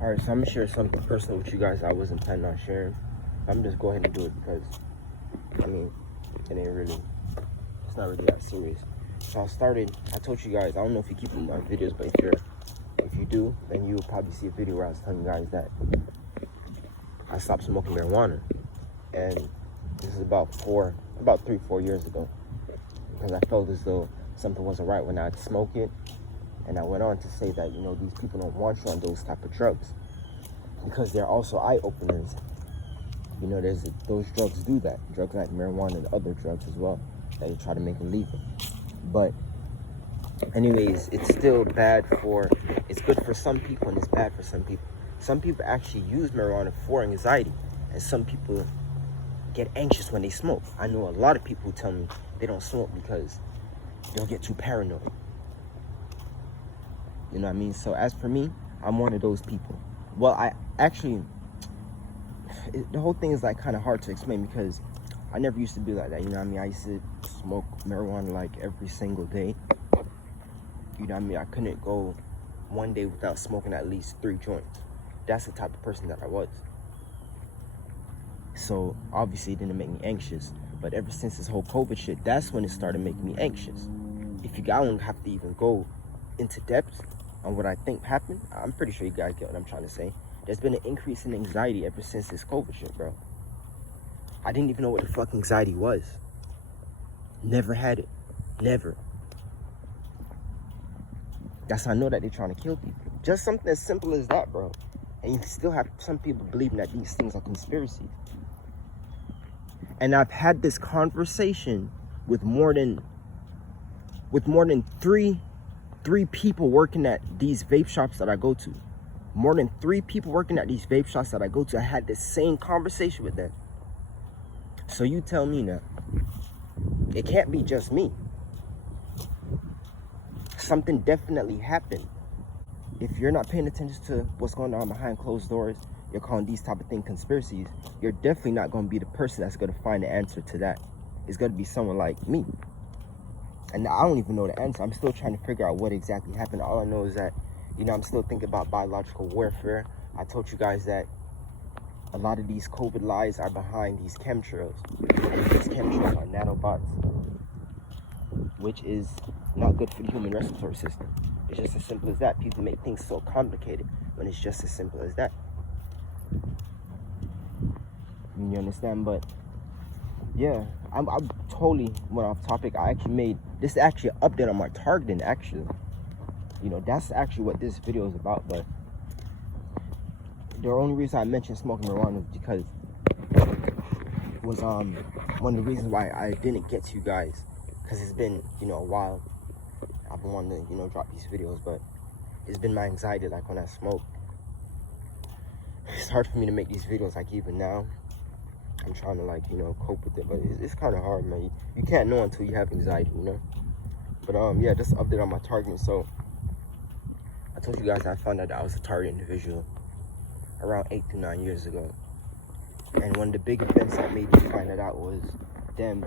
Alright, so I'm gonna share something personal with you guys I wasn't planning on sharing. I'm just go ahead and do it because, I mean, it ain't really, it's not really that serious. So I told you guys, I don't know if you keep my videos, but if you do, then you'll probably see a video where I was telling you guys that I stopped smoking marijuana. And this is about 3-4 years ago. Because I felt as though something wasn't right when I'd smoke it. And I went on to say that, you know, these people don't want you on those type of drugs because they're also eye-openers. You know, those drugs do that. Drugs like marijuana and other drugs as well that they try to make illegal. But anyways, it's still it's good for some people and it's bad for some people. Some people actually use marijuana for anxiety, and some people get anxious when they smoke. I know a lot of people who tell me they don't smoke because they'll get too paranoid. You know what I mean? So as for me, I'm one of those people. Well, the whole thing is like kind of hard to explain because I never used to be like that. You know what I mean? I used to smoke marijuana like every single day. You know what I mean? I couldn't go one day without smoking at least 3 joints. That's the type of person that I was. So obviously it didn't make me anxious. But ever since this whole COVID shit, that's when it started making me anxious. I don't have to even go into depth on what I think happened. I'm pretty sure you guys get what I'm trying to say. There's been an increase in anxiety ever since this COVID shit, bro. I didn't even know what the fuck anxiety was. Never had it. Never. That's how I know that they're trying to kill people. Just something as simple as that, bro. And you still have some people believing that these things are conspiracies. And I've had this conversation with more than three people working at these vape shops that I go to. More than 3 people working at these vape shops that I go to. I had the same conversation with them. So you tell me now. It can't be just me. Something definitely happened. If you're not paying attention to what's going on behind closed doors, you're calling these type of things conspiracies, you're definitely not going to be the person that's going to find the answer to that. It's going to be someone like me. And I don't even know the answer. I'm still trying to figure out what exactly happened. All I know is that, you know, I'm still thinking about biological warfare. I told you guys that a lot of these COVID lies are behind these chemtrails. And these chemtrails are nanobots, which is not good for the human respiratory system. It's just as simple as that. People make things so complicated when it's just as simple as that. You understand? But yeah, I'm totally went off topic. I actually made this an update on my targeting, actually. You know, that's actually what this video is about. But the only reason I mentioned smoking marijuana is because it was one of the reasons why I didn't get to you guys, because it's been, you know, a while. I've been wanting to, you know, drop these videos, but it's been my anxiety, like when I smoke. It's hard for me to make these videos, like even now. I'm trying to, like, you know, cope with it, but it's kind of hard, man. You can't know until you have anxiety, you know. But yeah, just an update on my targeting. So I told you guys I found out that I was a target individual around 8 to 9 years ago. And one of the big events that made me find that out was them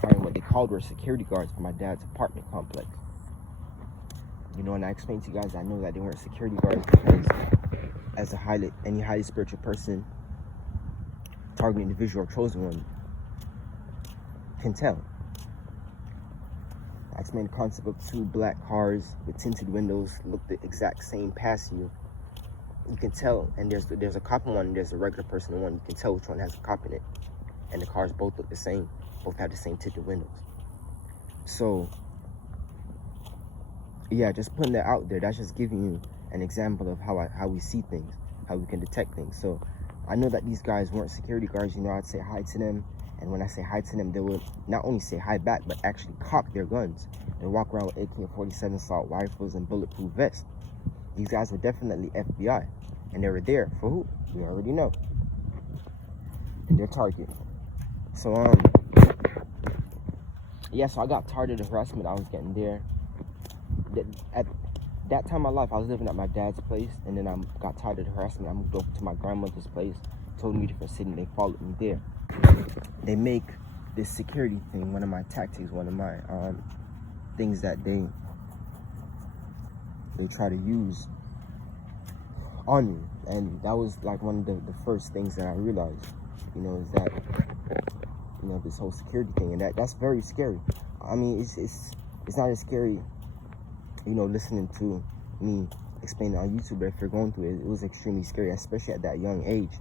hiring what they called were security guards for my dad's apartment complex. You know, and I explained to you guys, I know that they weren't security guards because as any highly spiritual person, target individual or chosen one can tell. I explained the concept of 2 black cars with tinted windows look the exact same past you. You can tell, and there's a cop in one and there's a regular person in one. You can tell which one has a cop in it. And the cars both look the same, both have the same tinted windows. So yeah, just putting that out there, that's just giving you an example of how we see things, how we can detect things. So I know that these guys weren't security guards. You know, I'd say hi to them, and when I say hi to them, they would not only say hi back, but actually cock their guns. They walk around with AK-47 assault rifles and bulletproof vests. These guys were definitely FBI, and they were there for who? We already know. And their target. So yeah, so I got tired of the harassment I was getting there. At that time of my life, I was living at my dad's place, and then I got tired of the harassment. I moved over to my grandmother's place, told me a different city, and they followed me there. They make this security thing one of my tactics, one of my things that they try to use on me. And that was like one of the first things that I realized, you know, is that, you know, this whole security thing, and that's very scary. I mean, it's not as scary, you know, listening to me explain it on YouTube, but if you're going through it, it was extremely scary, especially at that young age,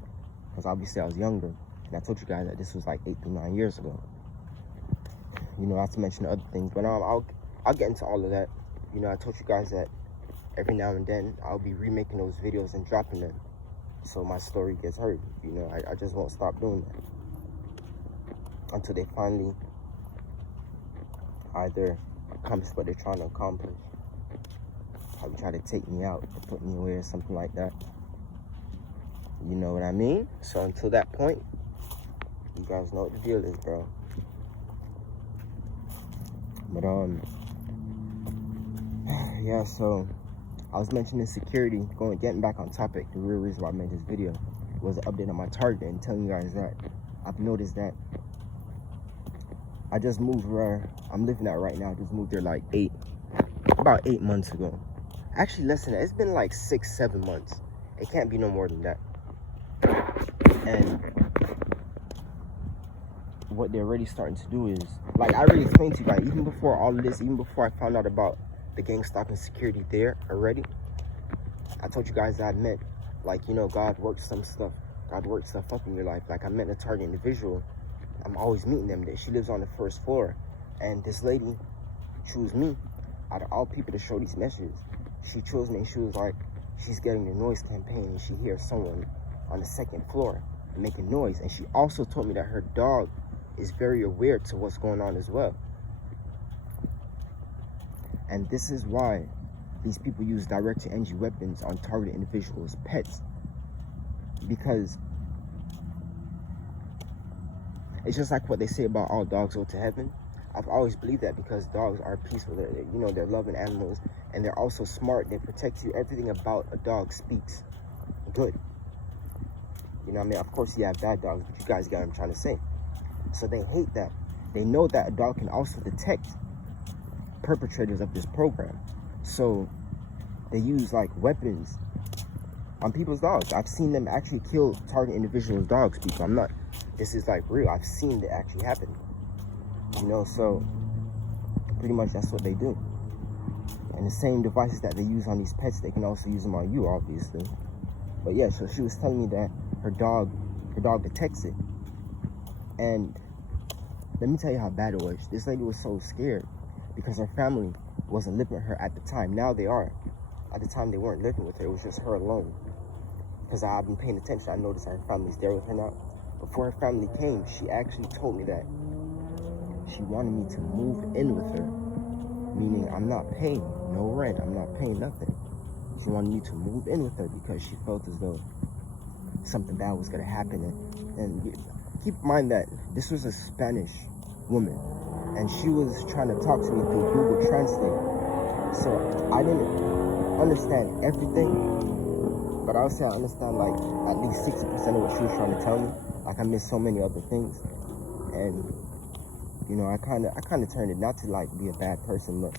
because obviously I was younger, and I told you guys that this was like 8 to 9 years ago. You know, not to mention other things, but I'll get into all of that. You know, I told you guys that every now and then I'll be remaking those videos and dropping them, so my story gets heard. You know, I just won't stop doing that until they finally either accomplish what they're trying to accomplish. Probably try to take me out, to put me away or something like that. You know what I mean? So until that point, you guys know what the deal is, bro. But yeah, so I was mentioning security, getting back on topic. The real reason why I made this video was an update on my target and telling you guys that I've noticed that I just moved where I'm living at right now. I just moved there like about 8 months ago. Actually, less than that. It's been like 6-7 months. It can't be no more than that. And what they're already starting to do is, like I already explained to you guys, even before all of this, even before I found out about the gang stalking security there already, I told you guys that I met, like, you know, God worked some stuff. God worked stuff up in your life. Like, I met a target individual. I'm always meeting them. She lives on the 1st floor. And this lady chose me out of all people to show these messages. She chose me, and she was like, she's getting the noise campaign, and she hears someone on the 2nd floor making noise. And she also told me that her dog is very aware to what's going on as well. And this is why these people use direct-to-energy weapons on targeted individuals' pets. Because it's just like what they say about all dogs go to heaven. I've always believed that, because dogs are peaceful. They're loving animals, and they're also smart. They protect you. Everything about a dog speaks good. You know what I mean? Of course, you have bad dogs, but you guys get what I'm trying to say. So they hate that. They know that a dog can also detect perpetrators of this program. So they use like weapons on people's dogs. I've seen them actually kill target individuals' dogs, people. This is like real. I've seen it actually happen. You know, so pretty much that's what they do. And the same devices that they use on these pets, they can also use them on you, obviously. But yeah, so she was telling me that her dog detects it. And let me tell you how bad it was. This lady was so scared because her family wasn't living with her at the time. Now they are. At the time, they weren't living with her. It was just her alone. Because I've been paying attention. I noticed that her family's there with her now. Before her family came, she actually told me that she wanted me to move in with her. Meaning, I'm not paying no rent. I'm not paying nothing. She wanted me to move in with her because she felt as though something bad was going to happen. And keep in mind that this was a Spanish woman, and she was trying to talk to me through Google Translate. So I didn't understand everything, but I would say I understand like at least 60% of what she was trying to tell me. Like, I missed so many other things, and you know, I kind of turned it, not to like be a bad person, but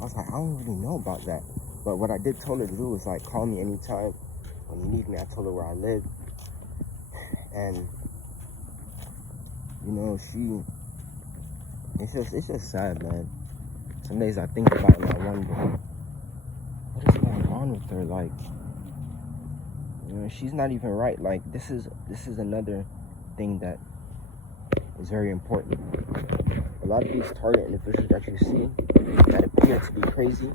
I was like, I don't really know about that. But what I did tell her to do was like, call me anytime when you need me. I told her where I live, and you know, it's just sad, man. Some days I think about it and I wonder, what is going on with her? Like, you know, she's not even right. Like, this is another thing that is very important. A lot of these target individuals that you see that appear to be crazy,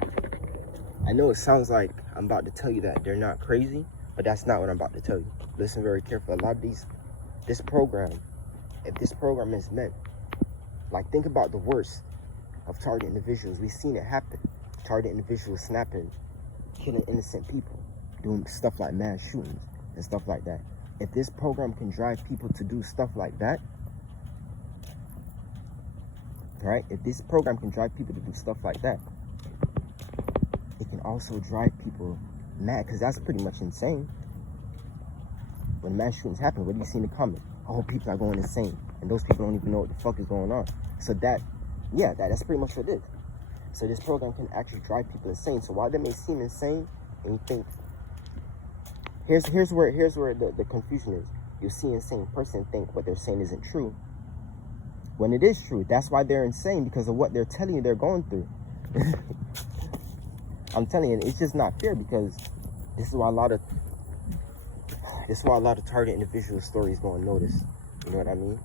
I know it sounds like I'm about to tell you that they're not crazy, but that's not what I'm about to tell you. Listen very carefully. A lot of this program, if this program is meant, like, think about the worst of target individuals. We've seen it happen. Target individuals snapping, killing innocent people, doing stuff like mass shootings and stuff like that. If this program can drive people to do stuff like that, right? If this program can drive people to do stuff like that, it can also drive people mad, because that's pretty much insane. When mass shootings happen, what do you see in the comments? Oh, people are going insane, and those people don't even know what the fuck is going on. So that's pretty much what it is. So this program can actually drive people insane. So while they may seem insane, and you think Here's where the confusion is. You'll see an insane person think what they're saying isn't true, when it is true. That's why they're insane, because of what they're telling you they're going through. I'm telling you, it's just not fair, because this is why a lot of target individual stories go unnoticed. You know what I mean?